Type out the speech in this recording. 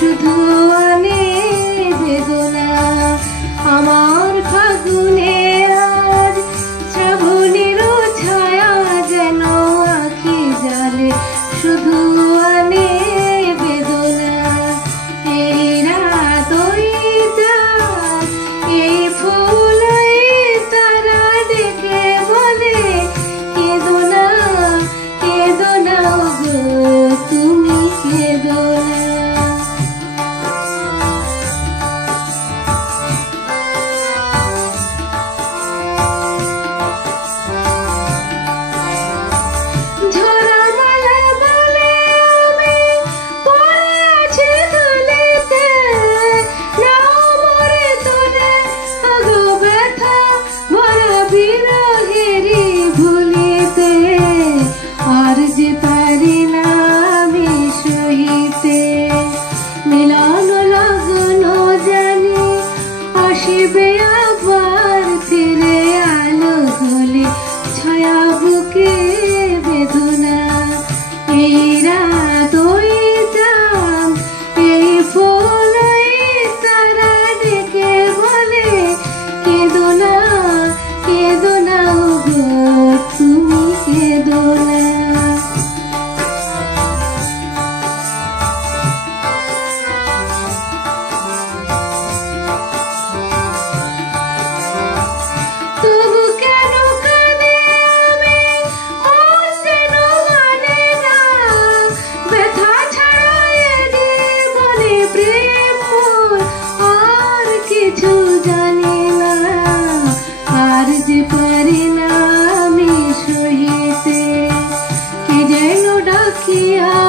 শুধু আনে বেদনা। আমার ফাগুনে আজ শ্রাবণের ছায়া যেন আঁখি জালে শুধু আনে বেদনা। এই রাত ওই চাঁদ এই ফুল তারা ডেকে বলে কেঁদো না গো তুমি কেঁদো না। আসিবে আবার ফিরে আলো হলে ছায়া বুকে বেদনা। এই রাত ওই চাঁদ এই ফুল তারা ডেকে বলে কেঁদো না গো তুমি কেঁদো না। পারি না আমি সহিতে, কে যেন ডাকিয়া